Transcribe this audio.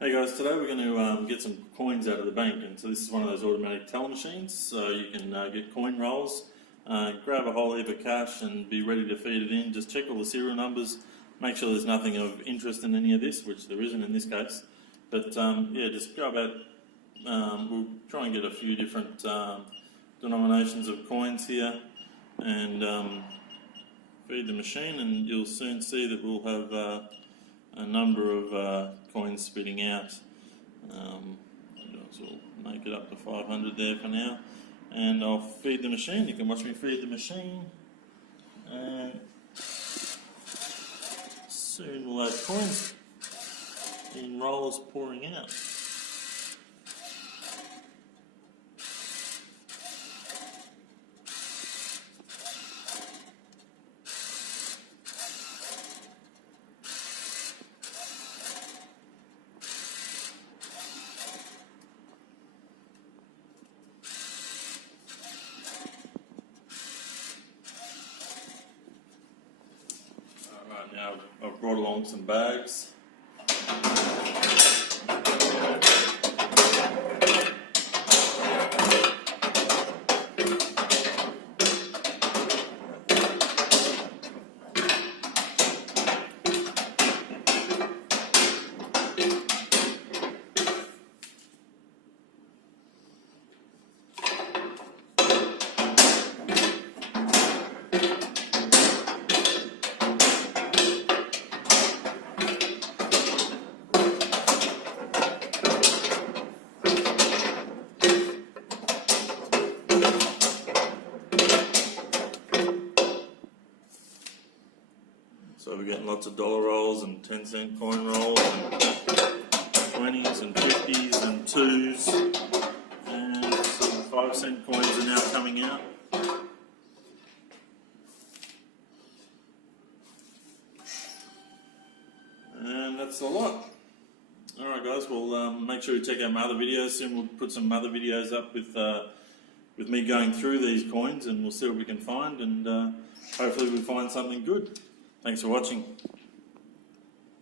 Hey guys, today we're going to get some coins out of the bank, and so this is one of those automatic teller machines, so you can get coin rolls, grab a whole heap of cash and be ready to feed it in. Just check all the serial numbers, make sure there's nothing of interest in any of this, which there isn't in this case, but yeah, just grab out, we'll try and get a few different denominations of coins here and feed the machine, and you'll soon see that we'll have a number of coins spitting out. So we'll make it up to 500 there for now, and I'll feed the machine. You can watch me feed the machine, and soon we'll have coins in rolls pouring out. Right now I've brought along some bags. So we're getting lots of dollar rolls and 10-cent coin rolls and 20s and 50s and 2s, and some 5-cent coins are now coming out. And that's a lot. Alright guys, well make sure you check out my other videos. Soon we'll put some other videos up with me going through these coins, and we'll see what we can find, and hopefully we'll find something good. Thanks for watching.